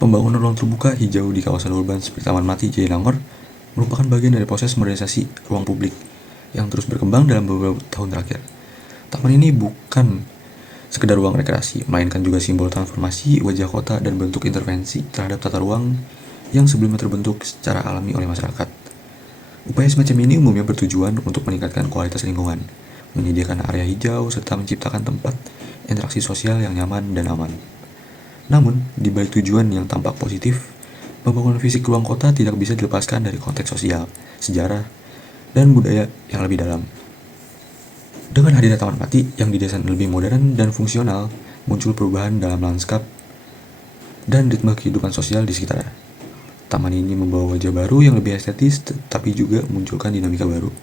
Pembangunan ruang terbuka hijau di kawasan urban seperti Taman Mati Jatinangor merupakan bagian dari proses modernisasi ruang publik yang terus berkembang dalam beberapa tahun terakhir. Taman ini bukan sekedar ruang rekreasi, melainkan juga simbol transformasi wajah kota dan bentuk intervensi terhadap tata ruang yang sebelumnya terbentuk secara alami oleh masyarakat. Upaya semacam ini umumnya bertujuan untuk meningkatkan kualitas lingkungan, menyediakan area hijau, serta menciptakan tempat interaksi sosial yang nyaman dan aman. Namun, di balik tujuan yang tampak positif, pembangunan fisik ruang kota tidak bisa dilepaskan dari konteks sosial, sejarah, dan budaya yang lebih dalam. Dengan hadirnya Taman Mati yang didesain lebih modern dan fungsional, muncul perubahan dalam lanskap dan ritme kehidupan sosial di sekitarnya. Taman ini membawa wajah baru yang lebih estetis, tapi juga memunculkan dinamika baru.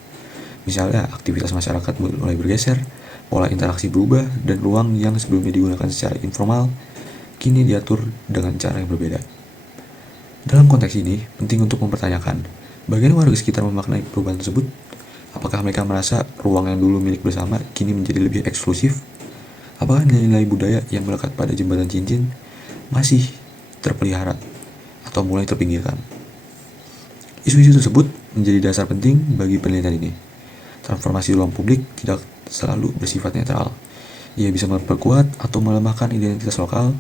Misalnya, aktivitas masyarakat mulai bergeser, pola interaksi berubah, dan ruang yang sebelumnya digunakan secara informal kini diatur dengan cara yang berbeda. Dalam konteks ini, penting untuk mempertanyakan, bagaimana warga sekitar memaknai perubahan tersebut? Apakah mereka merasa ruang yang dulu milik bersama kini menjadi lebih eksklusif? Apakah nilai-nilai budaya yang melekat pada jembatan cincin masih terpelihara atau mulai terpinggirkan? Isu-isu tersebut menjadi dasar penting bagi penelitian ini. Transformasi ruang publik tidak selalu bersifat netral. Ia bisa memperkuat atau melemahkan identitas lokal,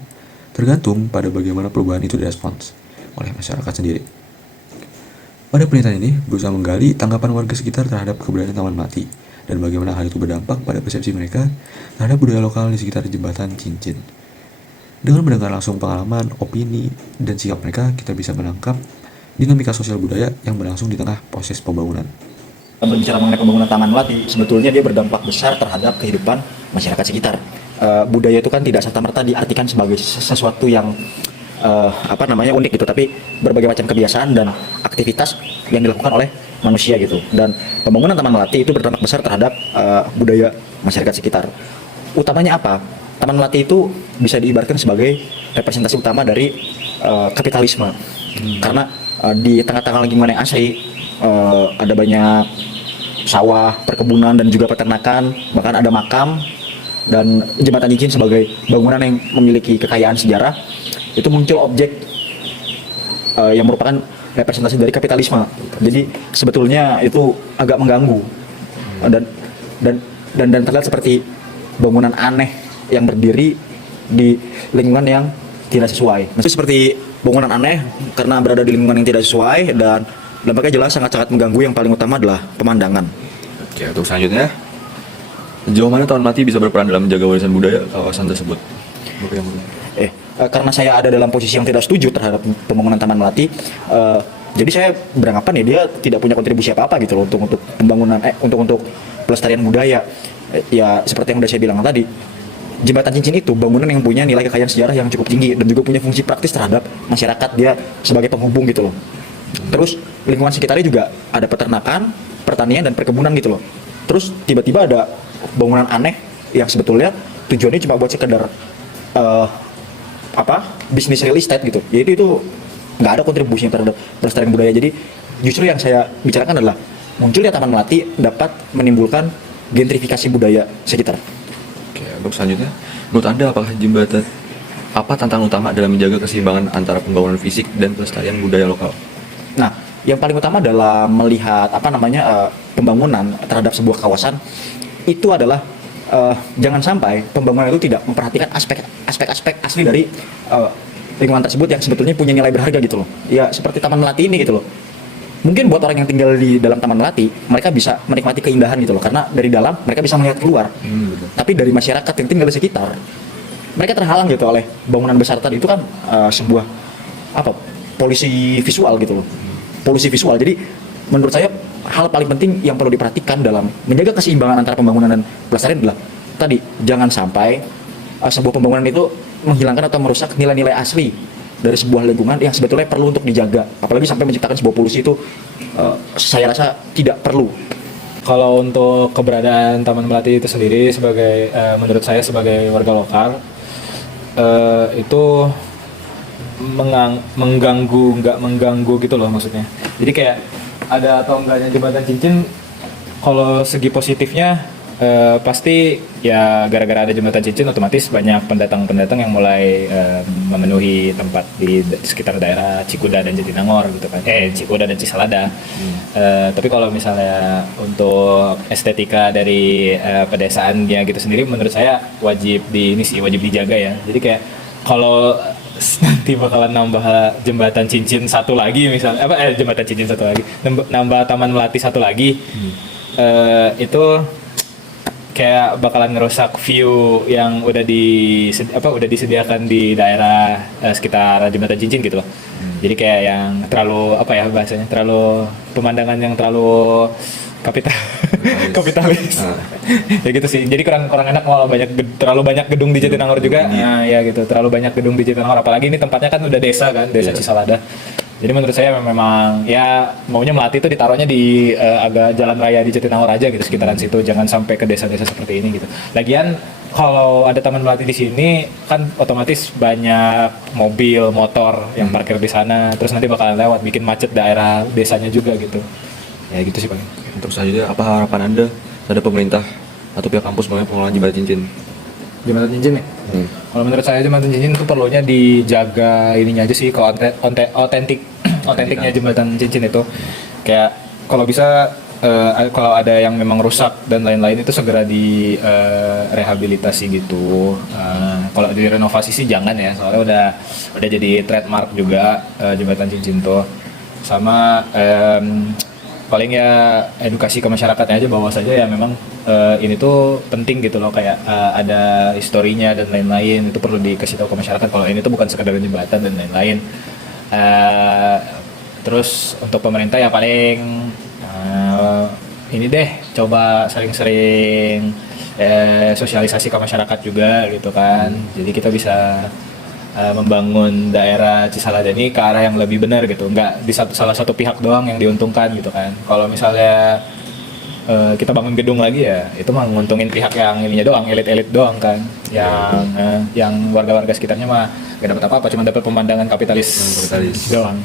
tergantung pada bagaimana perubahan itu direspons oleh masyarakat sendiri. Pada penelitian ini, berusaha menggali tanggapan warga sekitar terhadap keberadaan Taman Mati dan bagaimana hal itu berdampak pada persepsi mereka terhadap budaya lokal di sekitar jembatan cincin. Dengan mendengar langsung pengalaman, opini, dan sikap mereka, kita bisa menangkap dinamika sosial budaya yang berlangsung di tengah proses pembangunan. Berbicara mengenai pembangunan Taman Melati, sebetulnya dia berdampak besar terhadap kehidupan masyarakat sekitar. Budaya itu kan tidak serta-merta diartikan sebagai sesuatu yang unik gitu, tapi berbagai macam kebiasaan dan aktivitas yang dilakukan oleh manusia gitu. Dan pembangunan Taman Melati itu berdampak besar terhadap budaya masyarakat sekitar. Utamanya apa? Taman Melati itu bisa diibaratkan sebagai representasi utama dari kapitalisme. Karena di tengah-tengah lingkungan yang asri ada banyak sawah, perkebunan, dan juga peternakan, bahkan ada makam, dan jembatan cincin sebagai bangunan yang memiliki kekayaan sejarah. Itu muncul objek yang merupakan representasi dari kapitalisme. Jadi sebetulnya itu agak mengganggu dan terlihat seperti bangunan aneh yang berdiri di lingkungan yang tidak sesuai. Maksudnya seperti bangunan aneh karena berada di lingkungan yang tidak sesuai, dan dampaknya jelas sangat-sangat mengganggu. Yang paling utama adalah pemandangan. Oke, untuk selanjutnya, sejauh mana Taman Mati bisa berperan dalam menjaga warisan budaya kawasan tersebut? Karena saya ada dalam posisi yang tidak setuju terhadap pembangunan Taman Melati, jadi saya beranggapan ya dia tidak punya kontribusi apa-apa gitu loh untuk pembangunan untuk pelestarian budaya. Ya seperti yang sudah saya bilang tadi, jembatan cincin itu bangunan yang punya nilai kekayaan sejarah yang cukup tinggi dan juga punya fungsi praktis terhadap masyarakat, dia sebagai penghubung gitu loh. Terus lingkungan sekitarnya juga ada peternakan, pertanian, dan perkebunan gitu loh. Terus tiba-tiba ada bangunan aneh yang sebetulnya tujuannya cuma buat sekedar bisnis real estate gitu. Jadi itu nggak ada kontribusinya terhadap pelestarian budaya. Jadi justru yang saya bicarakan adalah munculnya Taman Melati dapat menimbulkan gentrifikasi budaya sekitar. Oke, untuk selanjutnya, menurut Anda apa tantangan utama dalam menjaga keseimbangan antara pembangunan fisik dan pelestarian budaya lokal? Nah, yang paling utama dalam melihat pembangunan terhadap sebuah kawasan itu adalah jangan sampai pembangunan itu tidak memperhatikan aspek-aspek asli dari lingkungan tersebut yang sebetulnya punya nilai berharga gitu loh. Ya seperti Taman Melati ini gitu loh. Mungkin buat orang yang tinggal di dalam Taman Melati, mereka bisa menikmati keindahan gitu loh, karena dari dalam mereka bisa melihat keluar. Tapi dari masyarakat yang tinggal di sekitar, mereka terhalang gitu oleh bangunan besar tadi. Itu kan sebuah polusi visual gitu loh. Polusi visual. Jadi menurut saya hal paling penting yang perlu diperhatikan dalam menjaga keseimbangan antara pembangunan dan pelestarian adalah tadi, jangan sampai sebuah pembangunan itu menghilangkan atau merusak nilai-nilai asli dari sebuah lingkungan yang sebetulnya perlu untuk dijaga. Apalagi sampai menciptakan sebuah polusi itu saya rasa tidak perlu. Kalau untuk keberadaan Taman Melati itu sendiri sebagai menurut saya sebagai warga lokal itu nggak mengganggu gitu loh maksudnya. Jadi kayak ada atau enggaknya jembatan cincin, kalau segi positifnya Pasti ya gara-gara ada jembatan cincin otomatis banyak pendatang-pendatang yang mulai memenuhi tempat di sekitar daerah Cikuda dan Jatinangor gitu kan. Cikuda dan Cisalada. Tapi kalau misalnya untuk estetika dari pedesaannya gitu sendiri menurut saya wajib dijaga ya. Jadi kayak kalau nanti bakalan nambah jembatan cincin satu lagi misalnya jembatan cincin satu lagi nambah taman melati satu lagi itu kayak bakalan ngerusak view yang udah disediakan di daerah sekitar jembatan cincin gitu loh. Jadi kayak yang terlalu terlalu pemandangan yang terlalu kapitalis. Ya gitu sih. Jadi kurang enak kalau terlalu banyak gedung di Jatinangor juga. Nah, ya gitu. Terlalu banyak gedung di Jatinangor apalagi ini tempatnya kan udah desa kan, desa Cisalada. Jadi menurut saya memang ya maunya Melati itu ditaruhnya di agak jalan raya di Jatinangor aja gitu sekitaran situ, jangan sampai ke desa-desa seperti ini gitu. Lagian kalau ada Taman Melati di sini kan otomatis banyak mobil, motor yang parkir di sana, terus nanti bakalan lewat bikin macet daerah desanya juga gitu. Ya gitu sih paling. Untuk selanjutnya apa harapan Anda terhadap pemerintah atau pihak kampus mengenai pengelolaan jembatan cincin? Jembatan cincin nih. Kalau menurut saya jembatan cincin itu perlunya dijaga ininya aja sih, otentiknya jembatan cincin itu. Kayak kalau bisa kalau ada yang memang rusak dan lain-lain itu segera di rehabilitasi gitu. Kalau direnovasi sih jangan ya, soalnya udah jadi trademark juga jembatan cincin tuh. Sama paling ya edukasi ke masyarakatnya aja bahwa saja ya memang ini tuh penting gitu loh, kayak ada historinya dan lain-lain, itu perlu dikasih tahu ke masyarakat kalau ini tuh bukan sekedar jembatan dan lain-lain. Terus untuk pemerintah ya paling ini deh, coba sering-sering sosialisasi ke masyarakat juga gitu kan, jadi kita bisa membangun daerah Cisalada ini ke arah yang lebih benar gitu, nggak di salah satu pihak doang yang diuntungkan gitu kan. Kalau misalnya kita bangun gedung lagi ya itu mah nguntungin pihak yang ininya doang, elit-elit doang kan, yang warga-warga sekitarnya mah gak dapat apa-apa, cuma dapat pemandangan kapitalis doang.